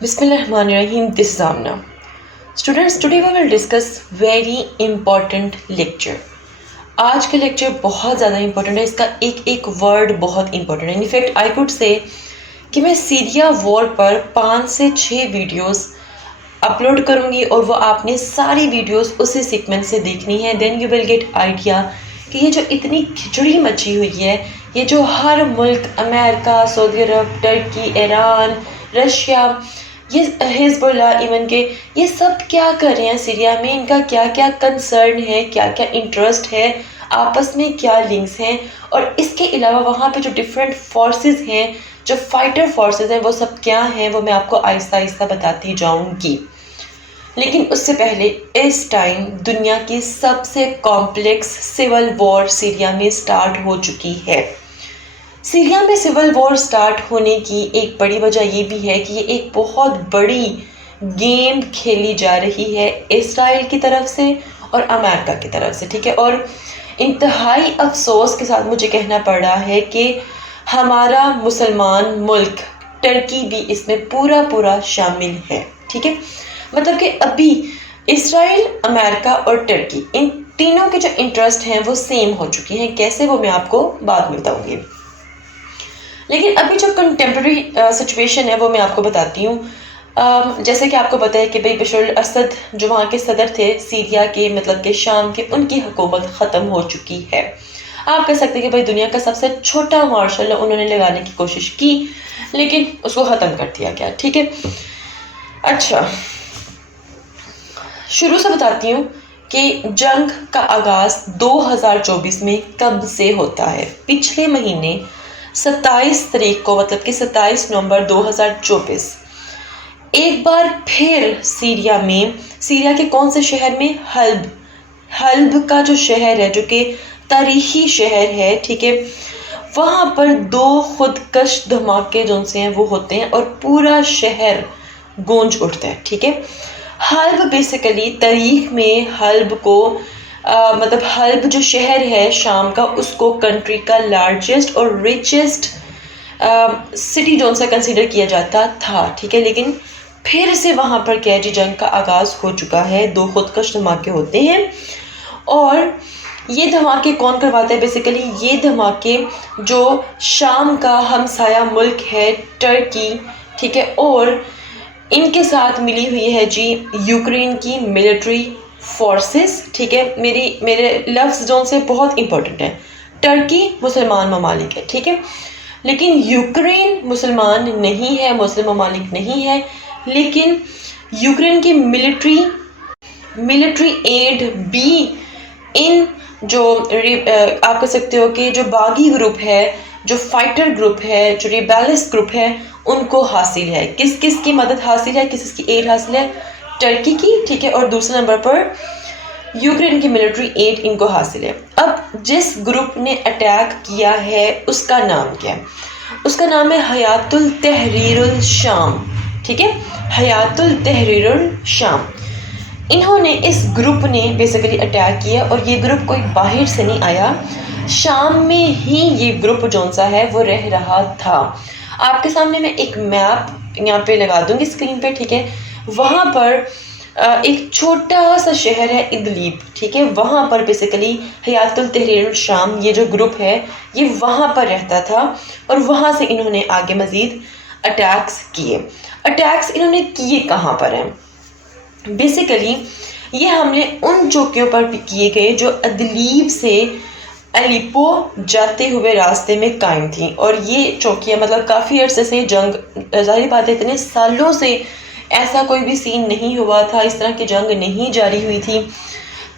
Bismillahirrahmanirrahim. This is Amna. Students, today we will discuss very important lecture. آج کا lecture بہت زیادہ important ہے. اس کا ایک ایک ورڈ بہت امپورٹنٹ ہے. انفیکٹ آئی کوڈ سے کہ میں سیریا وار پر 5 سے 6 ویڈیوز اپلوڈ کروں گی اور وہ آپ نے ساری ویڈیوز اسی سیکوینس سے دیکھنی ہے. Then you will get idea کہ یہ جو اتنی کھچڑی مچی ہوئی ہے، یہ جو ہر ملک امریکہ، سعودی عرب، ٹرکی، ایران، رشیا، یہ حزب اللہ، ایون کہ یہ سب کیا کر رہے ہیں سیریا میں، ان کا کیا کیا کنسرن ہے، کیا کیا انٹرسٹ ہے، آپس میں کیا لنکس ہیں، اور اس کے علاوہ وہاں پہ جو ڈفرینٹ فورسز ہیں، جو فائٹر فورسز ہیں، وہ سب کیا ہیں، وہ میں آپ کو آہستہ آہستہ بتاتی جاؤں گی. لیکن اس سے پہلے اس ٹائم دنیا کی سب سے کمپلیکس سول وار سیریا میں سٹارٹ ہو چکی ہے. سیریا میں سول وار سٹارٹ ہونے کی ایک بڑی وجہ یہ بھی ہے کہ یہ ایک بہت بڑی گیم کھیلی جا رہی ہے اسرائیل کی طرف سے اور امریکہ کی طرف سے، ٹھیک ہے. اور انتہائی افسوس کے ساتھ مجھے کہنا پڑ رہا ہے کہ ہمارا مسلمان ملک ٹرکی بھی اس میں پورا شامل ہے، ٹھیک ہے. مطلب کہ ابھی اسرائیل، امریکہ اور ٹرکی، ان تینوں کے جو انٹرسٹ ہیں وہ سیم ہو چکی ہیں. کیسے، وہ میں آپ کو بعد میں بتاؤں گی. لیکن ابھی جو کنٹمپریری سچویشن ہے وہ میں آپ کو بتاتی ہوں. جیسے کہ آپ کو پتہ ہے کہ بشار الاسد جو وہاں کے صدر تھے سیریا کے، مطلب کہ شام کے، ان کی حکومت ختم ہو چکی ہے. آپ کہہ سکتے ہیں کہ دنیا کا سب سے چھوٹا مارشل انہوں نے لگانے کی کوشش کی، لیکن اس کو ختم کر دیا گیا، ٹھیک ہے. اچھا، شروع سے بتاتی ہوں کہ جنگ کا آغاز 2024 میں کب سے ہوتا ہے. پچھلے مہینے 27 تاریخ کو، مطلب کہ 27 نومبر 2024 ایک بار پھر سیریا کے کون سے شہر میں، حلب کا جو شہر ہے، جو کہ تاریخی شہر ہے، ٹھیک ہے، وہاں پر 2 خودکش دھماکے جو سے ہیں وہ ہوتے ہیں اور پورا شہر گونج اٹھتا ہے، ٹھیک ہے. حلب بیسیکلی تاریخ میں حلب کو مطلب حلب جو شہر ہے شام کا، اس کو کنٹری کا لارجسٹ اور ریچسٹ سٹی جو سا کنسیڈر کیا جاتا تھا، ٹھیک ہے. لیکن پھر سے وہاں پر کیا جی جنگ کا آغاز ہو چکا ہے. 2 خودکش دھماکے ہوتے ہیں اور یہ دھماکے کون کرواتا ہے؟ بیسیکلی یہ دھماکے جو شام کا ہمسایہ ملک ہے ٹرکی، ٹھیک ہے، اور ان کے ساتھ ملی ہوئی ہے جی یوکرین کی ملٹری فورسز، ٹھیک ہے. میرے لفظ جو سے بہت امپورٹنٹ ہیں. ٹرکی مسلمان ممالک ہے، ٹھیک ہے، لیکن یوکرین مسلمان نہیں ہے، مسلم ممالک نہیں ہے. لیکن یوکرین کی ملٹری ایڈ بھی ان جو آپ کہہ سکتے ہو کہ جو باغی گروپ ہے، جو فائٹر گروپ ہے، جو ریبیلس گروپ ہے، ان کو حاصل ہے. کس کی مدد حاصل ہے، کس کی ایڈ حاصل ہے؟ ٹرکی کی، ٹھیک ہے. اور دوسرے نمبر پر یوکرین کی ملٹری ایڈ ان کو حاصل ہے. اب جس گروپ نے اٹیک کیا ہے اس کا نام کیا ہے؟ اس کا نام ہے حیات التحریر الشام، ٹھیک ہے، حیات التحریر الشام. انہوں نے، اس گروپ نے بیسیکلی اٹیک کیا، اور یہ گروپ کوئی باہر سے نہیں آیا، شام میں ہی یہ گروپ جون سا ہے وہ رہ رہا تھا. آپ کے سامنے میں ایک میپ یہاں پہ لگا دوں گی اسکرین پہ، ٹھیک ہے. وہاں پر ایک چھوٹا سا شہر ہے ادلیب، ٹھیک ہے. وہاں پر بیسیکلی حیات التحریر الشام یہ جو گروپ ہے یہ وہاں پر رہتا تھا، اور وہاں سے انہوں نے آگے مزید اٹیکس کیے. اٹیکس انہوں نے کیے کہاں پر ہیں؟ بیسیکلی یہ حملے ان چوکیوں پر کیے گئے جو ادلیب سے الیپو جاتے ہوئے راستے میں قائم تھیں. اور یہ چوکیاں مطلب کافی عرصے سے جنگ، ظاہری بات ہے اتنے سالوں سے ایسا کوئی بھی سین نہیں ہوا تھا، اس طرح کی جنگ نہیں جاری ہوئی تھی.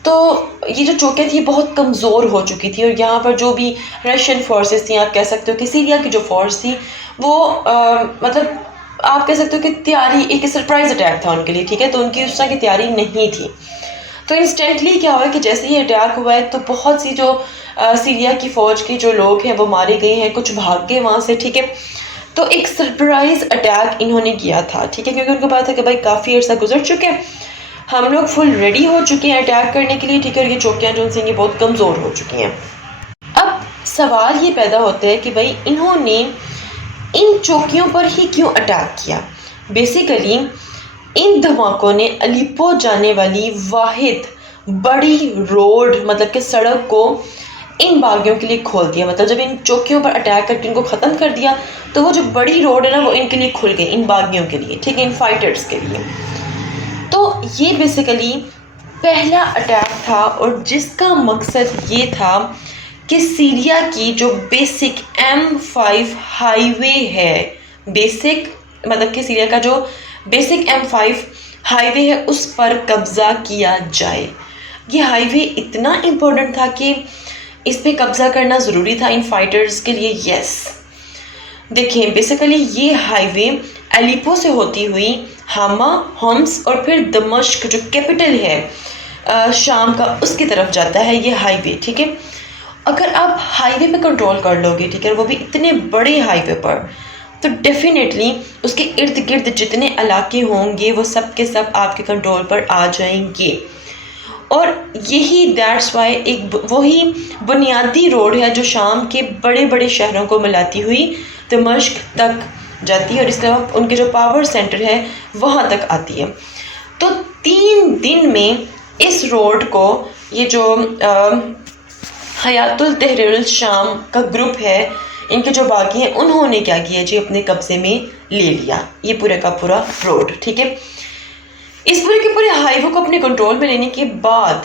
تو یہ جو چوکیاں تھیں بہت کمزور ہو چکی تھی، اور یہاں پر جو بھی رشین فورسز تھیں، آپ کہہ سکتے ہو کہ سیریا کی جو فورس تھی وہ مطلب آپ کہہ سکتے ہو کہ تیاری، ایک سرپرائز اٹیک تھا ان کے لیے، ٹھیک ہے. تو ان کی اس طرح کی تیاری نہیں تھی. تو انسٹنٹلی کیا ہوا کہ جیسے ہی اٹیک ہوا ہے تو بہت سی جو سیریا کی فوج کے جو لوگ ہیں وہ مارے گئے ہیں، کچھ بھاگ گئے وہاں سے، ٹھیک ہے. تو ایک سرپرائز اٹیک انہوں نے کیا تھا، ٹھیک ہے، کیونکہ ان کو پتا تھا کہ بھائی کافی عرصہ گزر چکے ہیں، ہم لوگ فل ریڈی ہو چکے ہیں اٹیک کرنے کے لیے، ٹھیک ہے. اور یہ چوکیاں جو سے یہ بہت کمزور ہو چکی ہیں. اب سوال یہ پیدا ہوتا ہے کہ بھائی انہوں نے ان چوکیوں پر ہی کیوں اٹیک کیا؟ بیسیکلی ان دھماکوں نے الیپو جانے والی واحد بڑی روڈ مطلب کہ سڑک کو ان باغیوں کے لیے کھول دیا. مطلب جب ان چوکیوں پر اٹیک کر کے ان کو ختم کر دیا تو وہ جو بڑی روڈ ہے نا وہ ان کے لیے کھل گئی, ان باغیوں کے لیے, ٹھیک ہے, ان فائٹرز کے لیے. تو یہ بیسیکلی پہلا اٹیک تھا اور جس کا مقصد یہ تھا کہ سیریا کی جو بیسک M5 ہائی وے ہے, بیسک مطلب کہ سیریا کا جو بیسک M5 ہائی وے ہے اس پر قبضہ کیا جائے. یہ ہائی وے اتنا امپورٹنٹ تھا کہ اس پہ قبضہ کرنا ضروری تھا ان فائٹرز کے لیے. یس دیکھیں بیسیکلی یہ ہائی وے الیپو سے ہوتی ہوئی حاما, ہومس اور پھر دمشق جو کیپٹل ہے شام کا, اس کی طرف جاتا ہے یہ ہائی وے, ٹھیک ہے. اگر آپ ہائی وے پہ کنٹرول کر لو گے, ٹھیک ہے, وہ بھی اتنے بڑے ہائی وے پر, تو ڈیفینیٹلی اس کے ارد گرد جتنے علاقے ہوں گے وہ سب کے سب آپ کے کنٹرول پر آ جائیں گے. اور یہی دیٹس وائی ایک وہی بنیادی روڈ ہے جو شام کے بڑے بڑے شہروں کو ملاتی ہوئی دمشق تک جاتی ہے اور اس کے علاوہ ان کے جو پاور سینٹر ہے وہاں تک آتی ہے. تو 3 دن میں اس روڈ کو یہ جو حیات التحریر الشام کا گروپ ہے, ان کے جو باغی ہیں, انہوں نے کیا کیا جی, اپنے قبضے میں لے لیا یہ پورے کا پورا روڈ, ٹھیک ہے. اس پورے کے پورے ہائی وے کو اپنے کنٹرول میں لینے کے بعد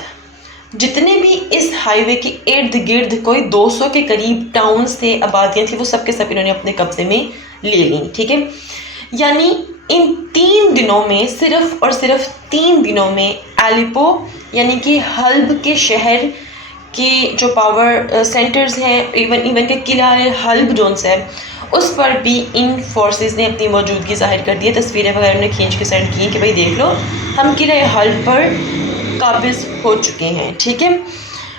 جتنے بھی اس ہائی وے کے ارد گرد کوئی 200 کے قریب ٹاؤنز تھے, آبادیاں تھیں, وہ سب کے سب انہوں نے اپنے قبضے میں لے لیں, ٹھیک ہے. یعنی ان 3 دنوں میں صرف اور صرف 3 دنوں میں الیپو یعنی کہ حلب کے شہر کی جو پاور سینٹرز ہیں, ایون کہ قلعہ حلب جونس ہے, اس پر بھی ان فورسز نے اپنی موجودگی ظاہر کر دی ہے. تصویریں وغیرہ نے کھینچ کے سینڈ کی کہ بھائی دیکھ لو ہم قلعہ حلب پر قابض ہو چکے ہیں, ٹھیک ہے.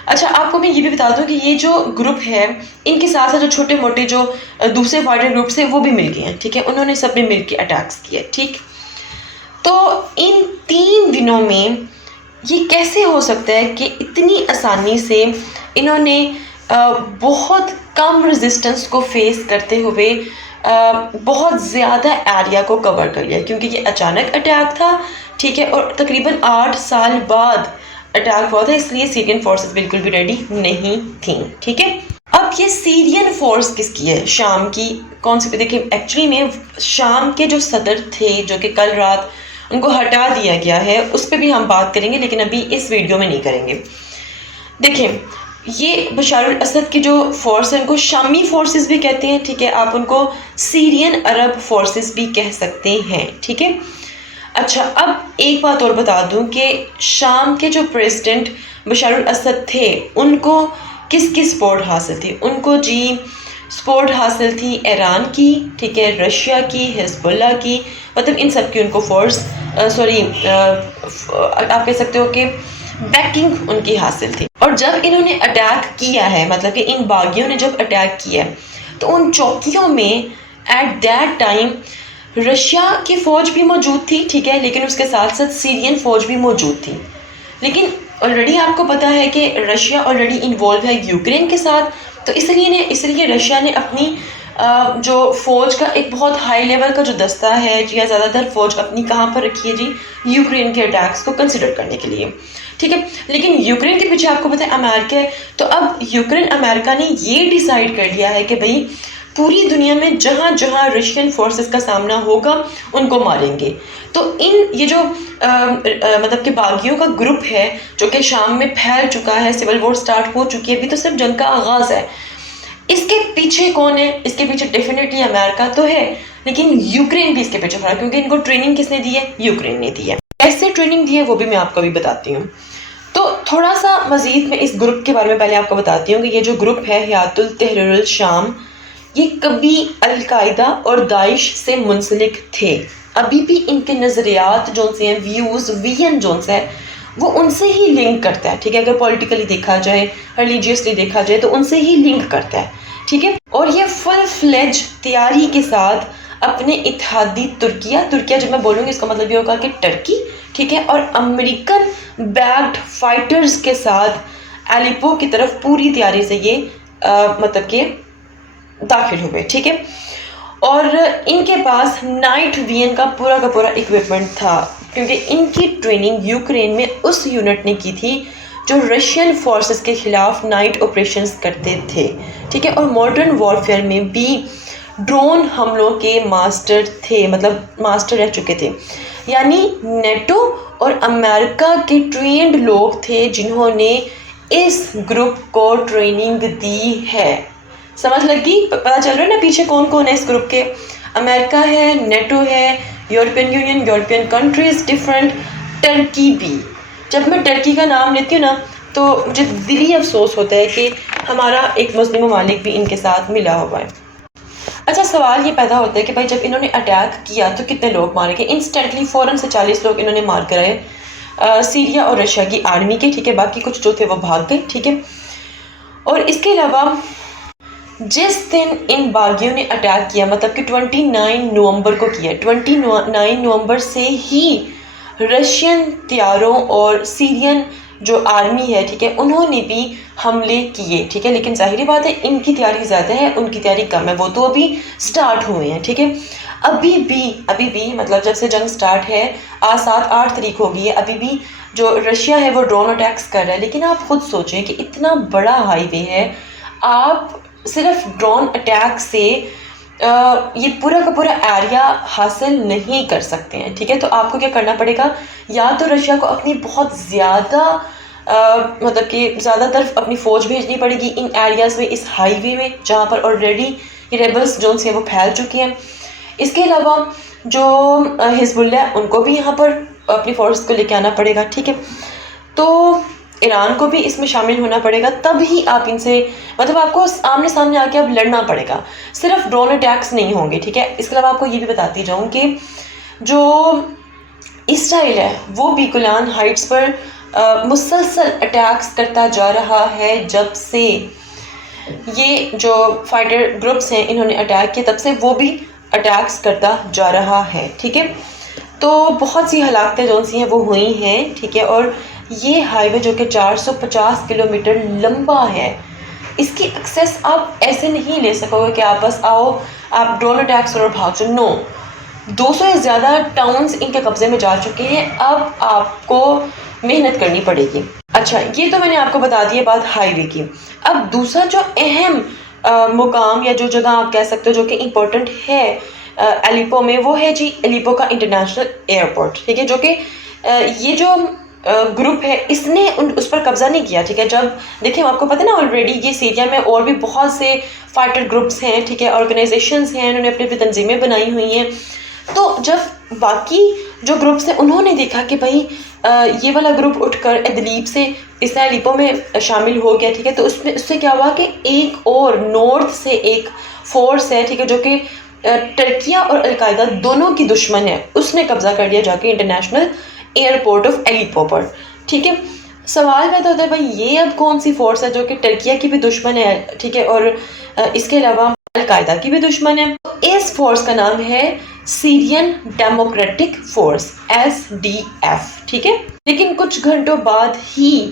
اچھا آپ کو میں یہ بھی بتا دوں کہ یہ جو گروپ ہے ان کے ساتھ ساتھ جو چھوٹے موٹے جو دوسرے فائٹر گروپس ہیں وہ بھی مل گئے ہیں, ٹھیک ہے, انہوں نے سب نے مل کے اٹیکس کیے, ٹھیک. تو ان 3 دنوں میں یہ کیسے ہو سکتا ہے کہ اتنی آسانی سے انہوں نے بہت کم ریزسٹنس کو فیس کرتے ہوئے بہت زیادہ ایریا کو کور کر لیا, کیونکہ یہ اچانک اٹیک تھا, ٹھیک ہے, اور تقریباً 8 سال بعد اٹیک ہوا تھا, اس لیے سیرین فورسز بالکل بھی ریڈی نہیں تھیں, ٹھیک ہے. اب یہ سیرین فورس کس کی ہے, شام کی. کون سی پہ دیکھیں, ایکچولی میں شام کے جو صدر تھے جو کہ کل رات ان کو ہٹا دیا گیا ہے اس پہ بھی ہم بات کریں گے, لیکن ابھی اس ویڈیو میں نہیں کریں گے. دیکھیں یہ بشار الاسد کی جو فورس ہے ان کو شامی فورسز بھی کہتے ہیں, ٹھیک ہے, آپ ان کو سیرین عرب فورسز بھی کہہ سکتے ہیں, ٹھیک ہے. اچھا اب ایک بات اور بتا دوں کہ شام کے جو پریزیڈنٹ بشار الاسد تھے ان کو کس کی سپورٹ حاصل تھی. ان کو جی سپورٹ حاصل تھی ایران کی, ٹھیک ہے, رشیا کی, حزب اللہ کی, مطلب ان سب کی ان کو فورس آپ کہہ سکتے ہو کہ بیکنگ ان کی حاصل تھی. اور جب انہوں نے اٹیک کیا ہے, مطلب کہ ان باغیوں نے جب اٹیک کیا ہے تو ان چوکیوں میں ایٹ دیٹ ٹائم رشیا کی فوج بھی موجود تھی, ٹھیک ہے, لیکن اس کے ساتھ ساتھ سیرین فوج بھی موجود تھی. لیکن آلریڈی آپ کو پتا ہے کہ رشیا آلریڈی انوالو ہے یوکرین کے ساتھ, تو اس لیے رشیا نے اپنی جو فوج کا ایک بہت ہائی لیول کا جو دستہ ہے جی, یا زیادہ تر فوج اپنی کہاں پر رکھی ہے جی, یوکرین کے اٹیکس کو کنسیڈر کرنے کے لیے, ٹھیک ہے. لیکن یوکرین کے پیچھے آپ کو پتہ ہے امریکہ ہے, تو اب یوکرین امریکہ نے یہ ڈیسائیڈ کر لیا ہے کہ بھئی پوری دنیا میں جہاں جہاں رشین فورسز کا سامنا ہوگا ان کو ماریں گے. تو یہ جو مطلب کہ باغیوں کا گروپ ہے جو کہ شام میں پھیل چکا ہے, سول وار سٹارٹ ہو چکی ہے, ابھی تو صرف جنگ کا آغاز ہے. اس کے پیچھے کون ہے, اس کے پیچھے ڈیفینیٹلی امریکہ تو ہے, لیکن یوکرین بھی اس کے پیچھے کھڑا, کیونکہ ان کو ٹریننگ کس نے دی ہے, یوکرین نے دی ہے. کیسے ٹریننگ دی ہے وہ بھی میں آپ کو ابھی بتاتی ہوں. تو تھوڑا سا مزید میں اس گروپ کے بارے میں پہلے آپ کو بتاتی ہوں کہ یہ جو گروپ ہے حیات التحریر الشام, یہ کبھی القاعدہ اور داعش سے منسلک تھے. ابھی بھی ان کے نظریات جو سے ہیں, ویوز, ویژن جو ہے وہ ان سے ہی لنک کرتا ہے, ٹھیک ہے. اگر پولیٹیکلی دیکھا جائے, ریلیجیسلی دیکھا جائے تو ان سے ہی لنک کرتا ہے, ٹھیک ہے. اور یہ فل فلیج تیاری کے ساتھ اپنے اتحادی ترکیہ جب میں بولوں گی اس کا مطلب یہ ہوگا کہ ٹرکی, ٹھیک ہے, اور امریکن بیکڈ فائٹرز کے ساتھ الیپو کی طرف پوری تیاری سے یہ مطلب کہ داخل ہوئے, ٹھیک ہے. اور ان کے پاس نائٹ ویژن کا پورا اکوپمنٹ تھا، کیونکہ ان کی ٹریننگ یوکرین میں اس یونٹ نے کی تھی جو رشین فورسز کے خلاف نائٹ آپریشنز کرتے تھے، ٹھیک ہے. اور ماڈرن وارفیئر میں بھی ڈرون حملوں کے ماسٹر تھے، مطلب ماسٹر رہ چکے تھے. یعنی نیٹو اور امریکہ کے ٹرینڈ لوگ تھے جنہوں نے اس گروپ کو ٹریننگ دی ہے. سمجھ لگی؟ پتہ چل رہا ہے نا پیچھے کون کون ہے اس گروپ کے. امریکہ ہے، نیٹو ہے، European union, European countries different, Turkey بھی. جب میں ٹرکی کا نام لیتی ہوں نا تو مجھے دلی افسوس ہوتا ہے کہ ہمارا ایک مسلم ممالک بھی ان کے ساتھ ملا ہوا ہے. اچھا، سوال یہ پیدا ہوتا ہے کہ بھائی جب انہوں نے اٹیک کیا تو کتنے لوگ مارے گئے؟ انسٹنٹلی فوراً سے 40 لوگ انہوں نے مار کرائے سیریا اور رشیا کی آرمی کے، ٹھیک ہے. باقی کچھ جو تھے وہ بھاگ گئے، ٹھیک ہے. اور اس کے علاوہ جس دن ان باغیوں نے اٹیک کیا، مطلب کہ 29 نومبر کو کیا، 29 نومبر سے ہی رشین طیاروں اور سیرین جو آرمی ہے، ٹھیک ہے، انہوں نے بھی حملے کیے، ٹھیک ہے. لیکن ظاہری بات ہے ان کی تیاری زیادہ ہے، ان کی تیاری کم ہے، وہ تو ابھی سٹارٹ ہوئے ہیں، ٹھیک ہے. ابھی بھی مطلب جب سے جنگ سٹارٹ ہے، آج 7-8 تاریخ ہو گئی ہے، ابھی بھی جو رشیا ہے وہ ڈرون اٹیکس کر رہا ہے. لیکن آپ خود سوچیں کہ اتنا بڑا ہائی وے ہے، آپ صرف ڈرون اٹیک سے یہ پورا کا پورا ایریا حاصل نہیں کر سکتے ہیں، ٹھیک ہے. تو آپ کو کیا کرنا پڑے گا؟ یا تو رشیا کو اپنی بہت زیادہ مطلب کہ زیادہ تر اپنی فوج بھیجنی پڑے گی ان ایریاز میں، اس ہائی وے میں جہاں پر آلریڈی یہ ریبلز جو ہیں وہ پھیل چکی ہیں. اس کے علاوہ جو حزب اللہ ان کو بھی یہاں پر اپنی فورس کو لے کے آنا پڑے گا، ٹھیک ہے. تو ایران کو بھی اس میں شامل ہونا پڑے گا، تب ہی آپ ان سے مطلب آپ کو آمنے سامنے آ کے اب لڑنا پڑے گا، صرف ڈرون اٹیکس نہیں ہوں گے، ٹھیک ہے. اس کے علاوہ آپ کو یہ بھی بتاتی جاؤں کہ جو اسرائیل ہے وہ بھی گولان ہائٹس پر مسلسل اٹیکس کرتا جا رہا ہے. جب سے یہ جو فائٹر گروپس ہیں انہوں نے اٹیک کیا، تب سے وہ بھی اٹیکس کرتا جا رہا ہے، ٹھیک ہے. تو بہت سی ہلاکتیں جو سی ہیں وہ ہوئی ہیں، ٹھیک ہے. اور یہ ہائی وے جو کہ 450 کلومیٹر لمبا ہے، اس کی ایکسیس آپ ایسے نہیں لے سکو گے کہ آپ بس آؤ آپ ڈرون اٹیکس اور بھاگ جاؤ. نو، 200 سے زیادہ ٹاؤنز ان کے قبضے میں جا چکے ہیں. اب آپ کو محنت کرنی پڑے گی. اچھا، یہ تو میں نے آپ کو بتا دی ہے بات ہائی وے کی. اب دوسرا جو اہم مقام یا جو جگہ آپ کہہ سکتے ہو جو کہ امپورٹنٹ ہے الیپو میں، وہ ہے جی الیپو کا انٹرنیشنل ایئرپورٹ، ٹھیک ہے. جو کہ یہ جو گروپ ہے اس نے اس پر قبضہ نہیں کیا، ٹھیک ہے. جب دیکھیں آپ کو پتہ نا آلریڈی یہ سیریا میں اور بھی بہت سے فائٹر گروپس ہیں، ٹھیک ہے، آرگنائزیشنز ہیں، انہوں نے اپنی اپنی تنظیمیں بنائی ہوئی ہیں. تو جب باقی جو گروپس ہیں انہوں نے دیکھا کہ بھائی یہ والا گروپ اٹھ کر ادلیب سے اس الیپو میں شامل ہو گیا، ٹھیک ہے، تو اس سے کیا ہوا کہ ایک اور نارتھ سے ایک فورس ہے، ٹھیک ہے، جو کہ ترکیہ اور القاعدہ دونوں کی دشمن ہے، اس نے قبضہ کر لیا جا کے انٹرنیشنل ایئرپورٹ آف الیپو پر، ٹھیک ہے. سوال پیدا ہوتا ہے بھائی یہ اب کون سی فورس ہے جو کہ ترکیہ کی بھی دشمن ہے، ٹھیک ہے، اور اس کے علاوہ القاعدہ کی بھی دشمن ہے. اس فورس کا نام ہے سیرین ڈیموکریٹک فورس، SDF، ٹھیک ہے. لیکن کچھ گھنٹوں بعد ہی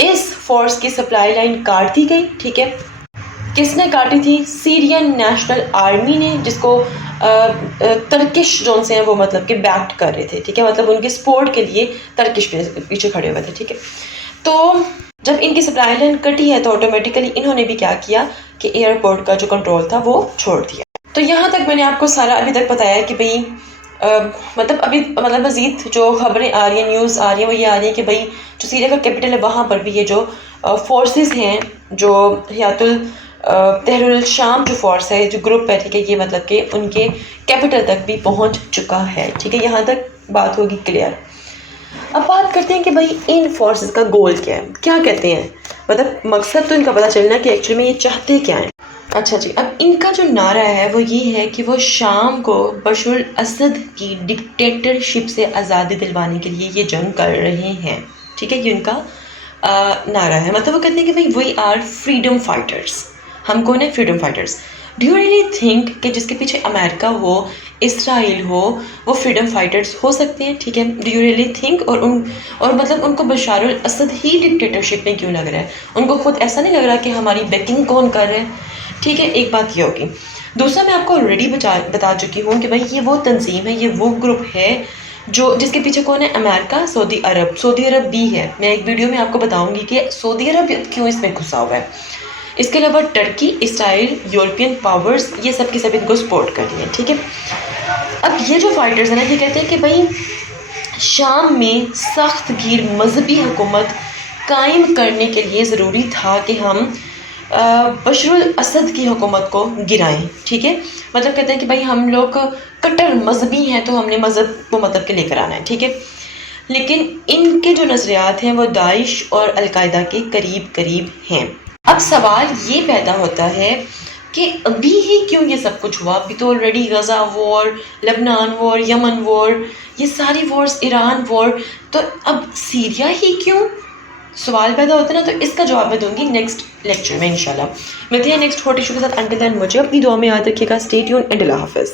اس فورس کی سپلائی لائن کاٹ دی گئی، ٹھیک ہے. کس نے کاٹی تھی؟ سیرین نیشنل آرمی نے، جس کو ترکش جو سے ہیں وہ مطلب کہ بیکٹ کر رہے تھے، ٹھیک ہے، مطلب ان کے سپورٹ کے لیے ترکش پیچھے کھڑے ہوئے تھے، ٹھیک ہے. تو جب ان کی سپلائی لائن کٹی ہے تو آٹومیٹیکلی انہوں نے بھی کیا کیا کہ ایئرپورٹ کا جو کنٹرول تھا وہ چھوڑ دیا. تو یہاں تک میں نے آپ کو سارا ابھی تک بتایا کہ بھئی مطلب مزید جو خبریں آ رہی ہیں، نیوز آ رہی ہیں، وہ یہ آ رہی ہے کہ بھئی جو سیریا کا کیپٹل ہے وہاں پر بھی یہ جو فورسز ہیں، جو حیات تحریر الشام جو فورس ہے، جو گروپ ہے، ٹھیک ہے، یہ مطلب کہ ان کے کیپٹل تک بھی پہنچ چکا ہے، ٹھیک ہے. یہاں تک بات ہوگی کلیئر. اب بات کرتے ہیں کہ بھائی ان فورسز کا گول کیا ہے، کیا کہتے ہیں، مطلب مقصد تو ان کا پتہ چلنا کہ ایکچولی میں یہ چاہتے کیا ہیں. اچھا جی، اب ان کا جو نعرہ ہے وہ یہ ہے کہ وہ شام کو بشار الاسد کی ڈکٹیٹرشپ سے آزادی دلوانے کے لیے یہ جنگ کر رہے ہیں، ٹھیک ہے. یہ ان کا نعرہ ہے. مطلب وہ کہتے ہیں کہ بھئی وی آر فریڈم فائٹرز. ہم کون ہیں؟ Freedom fighters. Do you really think کہ جس کے پیچھے امریکہ ہو، اسرائیل ہو، وہ فریڈم فائٹرز ہو سکتے ہیں؟ ٹھیک ہے. ڈو یو ریئلی تھنک اور مطلب ان کو بشار الاسد ہی ڈکٹیٹرشپ میں کیوں لگ رہا ہے؟ ان کو خود ایسا نہیں لگ رہا کہ ہماری بیکنگ کون کر رہے ہیں؟ ٹھیک ہے، ایک بات یہ ہوگی. دوسرا میں آپ کو آلریڈی بتا چکی ہوں کہ بھائی یہ وہ تنظیم ہے، یہ وہ گروپ ہے جس کے پیچھے کون ہے؟ امریکہ، سعودی عرب بھی ہے. میں ایک ویڈیو میں آپ کو بتاؤں گی کہ سعودی عرب کیوں اس میں گھسا ہوا ہے. اس کے علاوہ ٹرکی، اسرائیل، یورپین پاورز، یہ سب کے سب ان کو سپورٹ کر رہی ہیں. ٹھیک ہے. اب یہ جو فائٹرز ہیں نا، یہ کہتے ہیں کہ بھائی شام میں سخت گیر مذہبی حکومت قائم کرنے کے لیے ضروری تھا کہ ہم بشر الاسد کی حکومت کو گرائیں. ٹھیک ہے. مطلب کہتے ہیں کہ بھائی ہم لوگ کٹر مذہبی ہیں تو ہم نے مذہب کو مطلب کے لے کر آنا ہے. ٹھیک ہے. لیکن ان کے جو نظریات ہیں وہ داعش اور القاعدہ کے قریب ہیں. اب سوال یہ پیدا ہوتا ہے کہ ابھی ہی کیوں یہ سب کچھ ہوا؟ ابھی تو آلریڈی غزہ وار، لبنان وار، یمن وار، یہ ساری وارز، ایران وار، تو اب سیریا ہی کیوں؟ سوال پیدا ہوتا ہے نا. تو اس کا جواب میں دوں گی نیکسٹ لیکچر میں انشاءاللہ. ملتے ہیں نیکسٹ ہاٹ ایشو کے ساتھ. انٹل دین مجھے اپنی دعا میں یاد رکھیے گا. اسٹے ٹیون اینڈ اللہ حافظ.